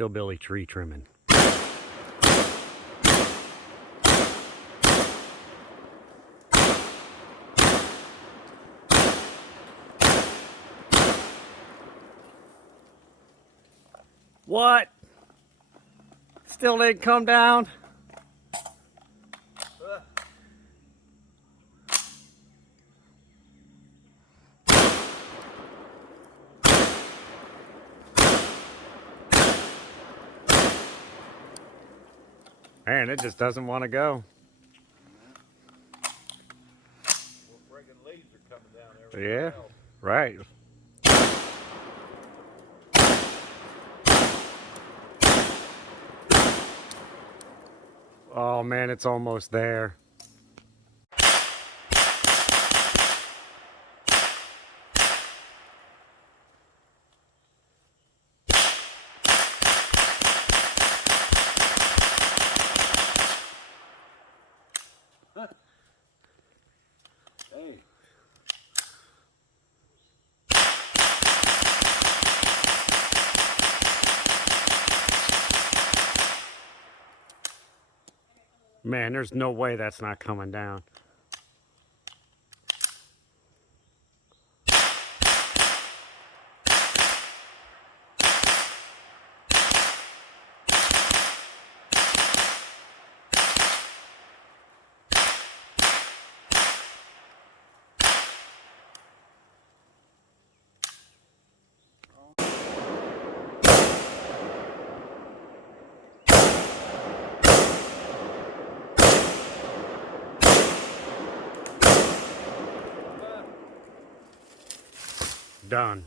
hillbilly tree trimming. What? Still didn't come down? Man, it just doesn't want to go. Friggin' leaves are coming down everywhere. Yeah, right. Oh man, it's almost there. Hey. Man, there's no way that's not coming down. Done.